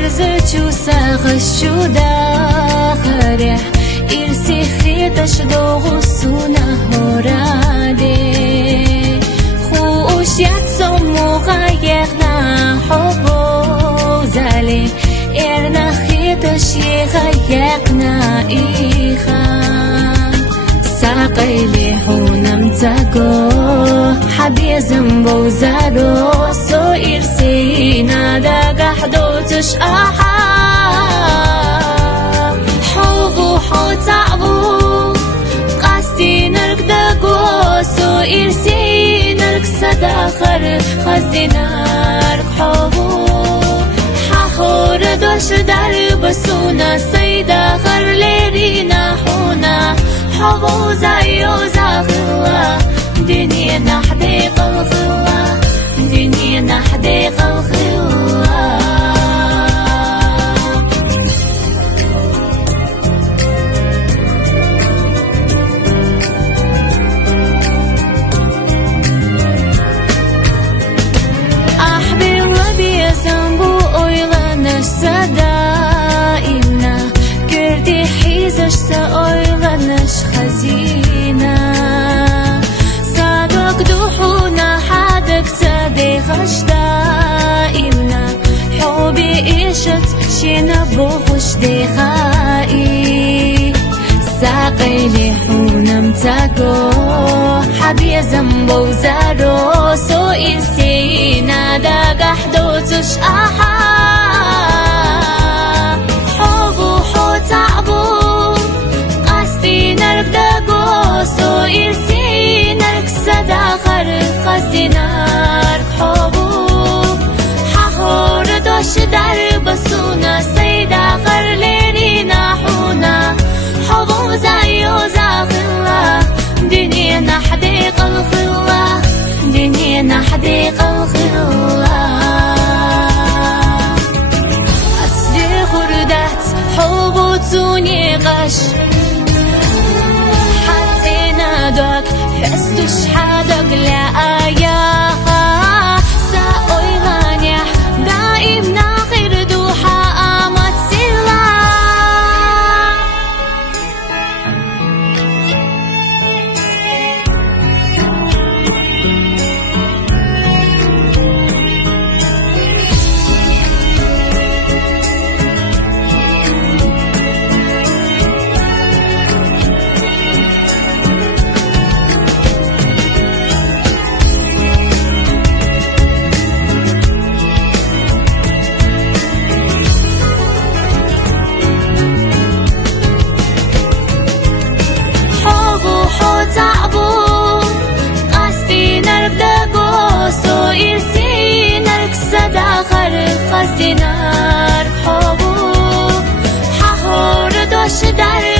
ارزچو ساغشو داخره ارسی خیتش دوغو سونه هراده خوش یک سمو غایق نحبو زالی ارنا خیتش یغایق نائیخان ساقی لیحونم تاگو حبيزم بوزارو سو إرسينا دا قحدوتش آحا حوبو حو تعبو قاستي نرك داقو سو إرسينا لك صداخر قصدي نارك حوبو حاخور دوش دار بسونا سيدا غر ليرينا حونا حوبو زايو زاغلا دنيا حديقة الخوة دنيا حديقة الخوة أحبي وبي زنبو أويلانش سدائمنا كردي حيزش سأويلانش خزينة غش دائمنا حبي إيشت شينا بوخش دخائي ساقي لحونم تاقو حبي زنبو زارو سو إرسينا دا قحدوتش آحا حبو حو تعبو قصدي نرك داقو سو إرسينا لك صداخر قصدي نارك حبو حخور دوش در بسونا سيدا غر ليرينا حونا حبو زايو زاغلا دنيا حديقة الخلة دنيا حديقة الخلة أصلي غردات حبو توني غش حتينا دوك حستش حدق لآياها سأوي غانيح دائم ناخر دوحة آمت سلا قصدي نارك حبو حخور دوش در